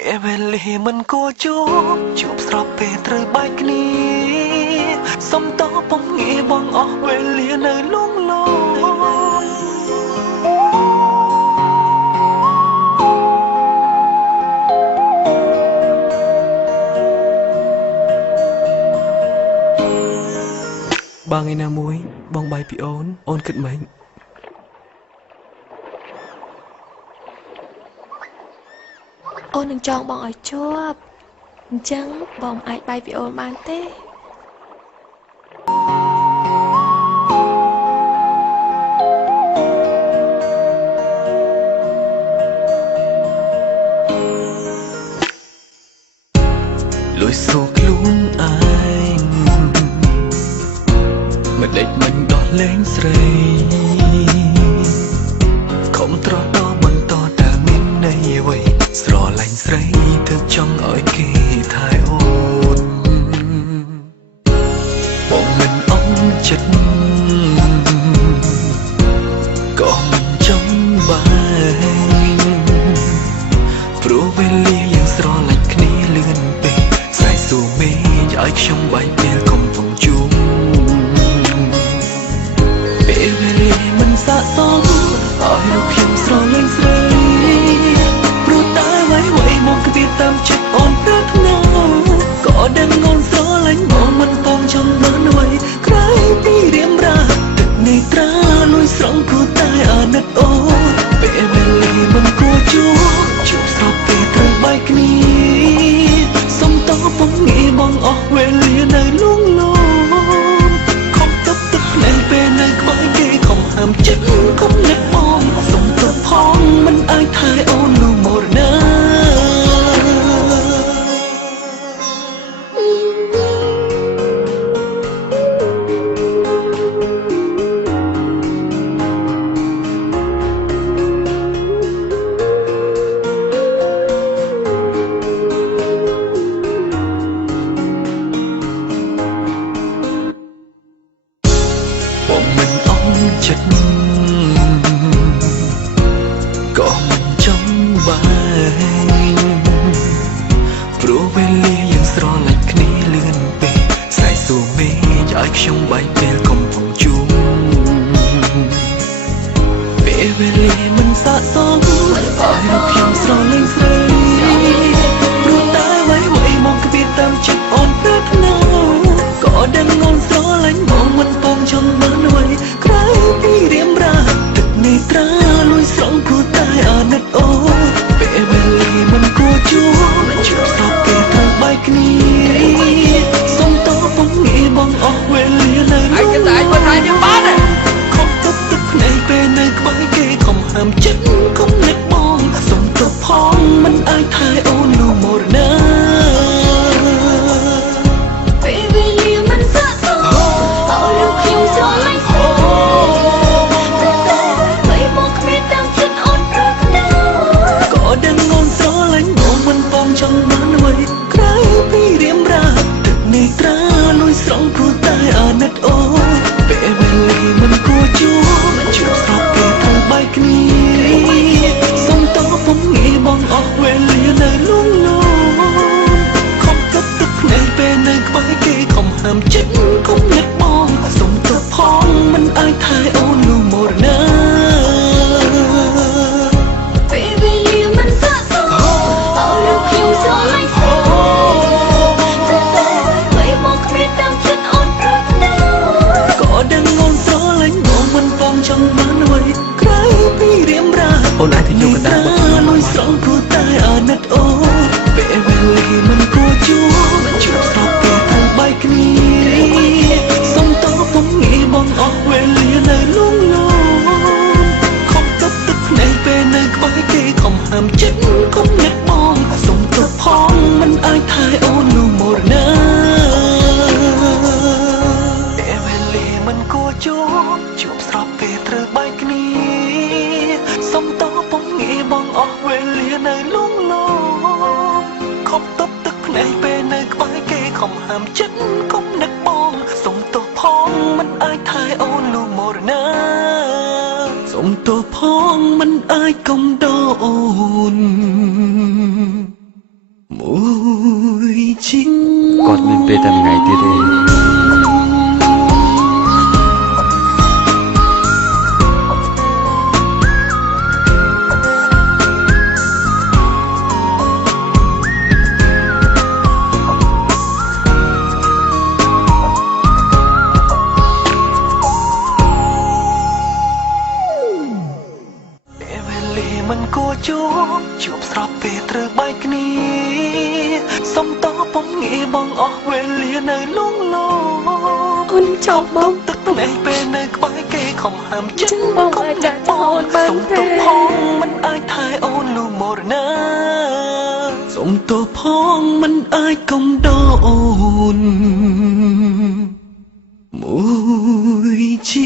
ពេលវេលាមិនគួរជួបស្របពេលត្រូវបែកគ្នាសុំតពុំងាយបងអស់វេលានៅលងលងបើថ្ងៃណាមួយបងបាយពីអូនគិតម៉េចអូននឹងចង់បងឲ្យជាប់អញ្ចឹងបងអាចបាយពីអូនបានទេលួយសួរខ្លួនឯងមិនដេចមិនដោះលែងស្រីខំត្រដល់បន្តតែមានន័យអ្វីស្រឡាញ់ស្រីទើបចង់ឲ្យគេថែអូនបងមិនអន់ចិត្តក៏មិនចង់បានព្រោះវេលាយើងស្រឡាញ់គ្នាលឿនពេកខ្សែសួរមេឃឲ្យខ្ញុំបែកពេលកំពុងជួបពេលវេលាមិនស័ក្តិសមឲ្យរូបខ្ញុំស្រឡាញ់ស្រីព្រោះតែអ្វីមកគិតតាមចិត្តអូនប្រាថ្នាក៏ដឹងអូនស្រឡាញ់បងមិនបងចង់បានអ្វីក្រៅពីរៀមរាទឹកនេត្រាលួយស្រង់គូតែអាណិតអូនពេលវេលាមិនគួរជួបស្របពេលត្រូវបែកគ្នាសុំតពុំងាយបងអស់វេលានៅលងលងខំទឹកភ្នែកពេលនៅក្បែរគេខំហាមចិត្តខំនឹកបងសុំទោះផងមិនអាចថែអូននោះមរណាបងមិនអន់ចិត្តក៏មិនចង់បានព្រោះវេលាយើងស្រឡាញ់គ្នាលឿនពេកខ្សែសួរមេឃឲ្យខ្ញុំបែកពេលកំពុងជួបពេលវេលាមិនស័ក្តិសមឲ្យរូបខ្ញុំស្រឡាញ់ស្រីព្រោះតែអ្វីមកគិតតាមចិត្តអូនប្រាថ្នាក៏ដឹងអូនស្រឡាញ់បងមិនបងចង់បានអ្វីក្រៅពីរៀមរាទឹកនេត្រាលួយស្រង់គូតែអាណិតអូនពេលវេលាមិនគួរជួបស្របពេលត្រូវបែកគ្នាសុំតពុំងាយបងអស់វេលានៅឯងតែឯងមិនអាចយកបានខំទឹកភ្នែកពេលនៅក្បែរគេខំហាមចិត្តខំនឹកបងសុំទោះផងមិនអាចថែអូននោះមរណាពេលវេលាមិនស័ក្តិសមឲ្យរូបខ្ញុំស្រឡាញ់ស្រីតែអ្វីមកគ្មានតាមចិត្តអូនប្រាថ្នាក៏ដឹងអូនស្រឡាញ់បងមិនបងចង់បានអ្វីក្រៅពីរៀមរាទឹកនេត្រាលួយស្រង់គូតែអាណិតអូនពេលវេលាមិនគួរជួបស្របពេលត្រូវបែកគ្នាសុំតពុំងាយបងអស់វេលានៅលងលងខំទឹកភ្នែកពេលនៅក្បែរគេខំហាមចិត្តខំនឹកបងសុំទោះផងមិនអាចថែអូននោះមរណាពេលវេលាមិនស័ក្តិសមឲ្យរូបខ្ញុំស្រឡាញ់ស្រីតែអ្វីមកគ្មានតាមចិត្តអូនប្រាថ្នាក៏ដឹងអូនស្រឡាញ់បងមិនបងចង់បានអ្វីក្រៅពីរៀមរាអូនអាចទៅយកកណ្ដាលមកលួយស្រង់គូតែអាណិតអូនពេលវេលាមិនគួរជួបស្របពេលត្រូវបែកគ្នាសុំតពុំងាយបងអស់វេលានៅលងលងខំទឹកភ្នែកពេលនៅក្បែរគេខំហាមចិត្តខំនឹកបងសុំទោះផងមិនអាចថែអូននោះមរណាពេលវេលាមិនគួរជួបស្របពេលត្រូវបែកគ្នាសុំតពុំងាយបងអស់វេលានៅលងលងខំទឹកភ្នែកពេលនៅក្បែរគេខំហាមចិត្តខំនឹកបងសុំទោះផងមិនអាចថែអូននោះមរណាសុំទោះផងមិនអាចកំដរអូន ពេលតែថ្ងៃទៀតទេមិនគួរជួបស្របពេលត្រូវបែកគ្នាសុំតពំងាយបងអស់វេលានៅលងលអូនចង់បង ទឹកភ្នែកពេលនៅក្បែរគេខំហាមចិត្ត បងអាចចាក់ចោលបាន សុំ ទេ តផងមិនអាចថែអូនលូមរណាសុំតផងមិនអាចកុំដោអូនមួយជា